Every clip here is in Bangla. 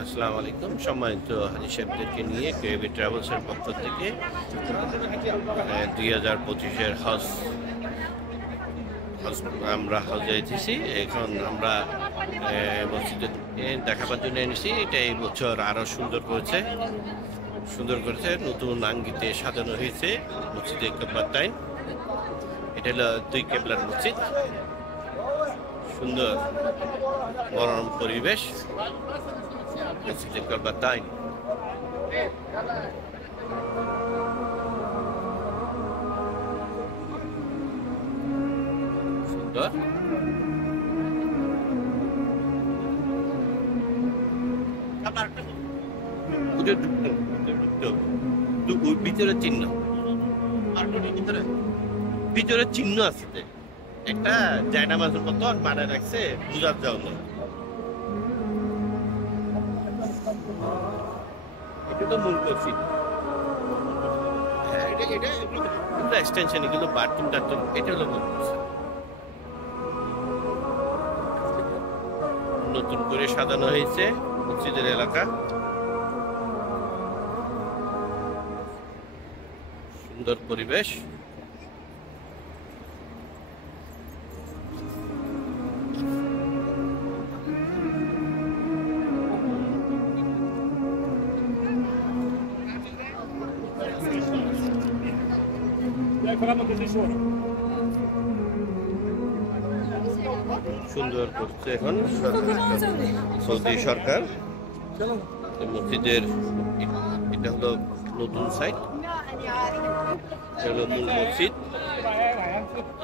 আসসালামু আলাইকুম, সম্মানিত হাজি সাহেবদেরকে নিয়ে কেবি ট্রাভেলসের পক্ষ থেকে 2025-এর হজ আমরা হজে এসেছি। এখন আমরা মসজিদে দেখাবার জন্য এনেছি। এটা এই বছর আরো সুন্দর করেছে, নতুন আঙ্গিতে সাজানো হয়েছে মসজিদে কেবলাতাইন। এটা হলো দুই কেবলার মসজিদ, সুন্দর মনোরম পরিবেশ মসজিদে কেবলাতাইন। সুন্দর ভিতরে চিহ্ন, ভিতরে চিহ্ন আছে, একটা জায়নামাজের মতন বানায় রাখছে বুঝার জন্য। এটা তো মূল করছি, হ্যাঁ এটা এক্সটেনশন, এগুলো বাথরুম টাথরুম, এটা হলো মূল করছি। নতুন করে সাজানো হয়েছে মসজিদের এলাকা, সুন্দর পরিবেশ। সুন্দর করছে এখন সৌদি সরকার মসজিদের। এটা হলো নতুন সাইট, হলো মূল মসজিদ।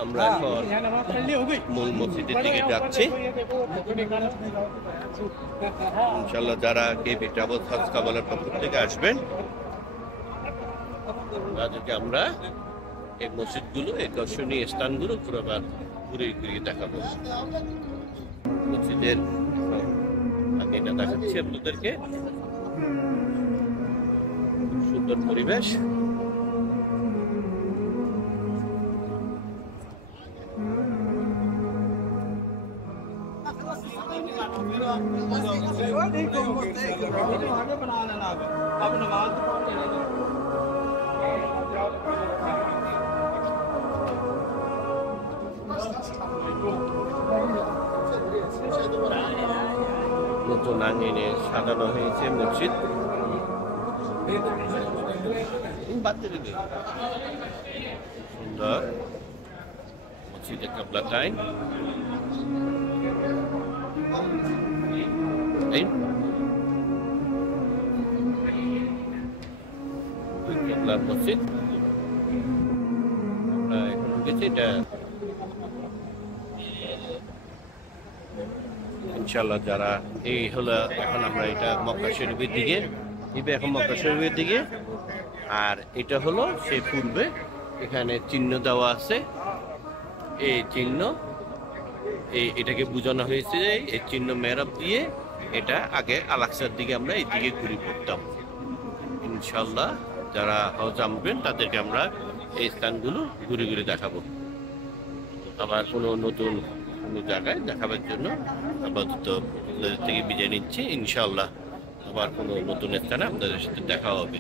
আমরা এখন মূল মসজিদের দিকে যাচ্ছি। ইনশাল্লাহ যারা কেবি ট্রাভেলস হজ কাফেলার পক্ষ থেকে আসবেন তাদেরকে আমরা এই মসজিদগুলো, এই দর্শনীয় স্থানগুলো ঘুরে দেখাবো। মসজিদের আগে এটা দেখাচ্ছি আপনাদেরকে, সুন্দর পরিবেশ। নতুন আঙ্গিনে সাজানো হয়েছে মসজিদ। সুন্দর মসজিদে কেবলাতাইন। কেবলার মসজিদ আমরা এখন ঢুকেছি। এটা ইনশাল্লাহ যারা এই হলো, এখন আমরা এটা মক্কা শরীফের দিকে, এখন মক্কা শরীফের দিকে। আর এটা হলো সেই পূর্বে, এখানে চিহ্ন দেওয়া আছে। এই চিহ্ন এটাকে বোঝানো হয়েছে যে এই চিহ্ন মেহরাব দিয়ে এটা আগে আল-আকসার দিকে আমরা এই দিকে ঘুরে পড়তাম। ইনশাল্লাহ যারা হজ আসবেন তাদেরকে আমরা এই স্থানগুলো ঘুরে দেখাবো। আবার কোনো নতুন কোনো জায়গায় দেখাবার জন্য আপাতত আপনাদের থেকে বিদায় নিচ্ছি। ইনশাল্লাহ আবার কোনো নতুন স্থানে আপনাদের সাথে দেখা হবে।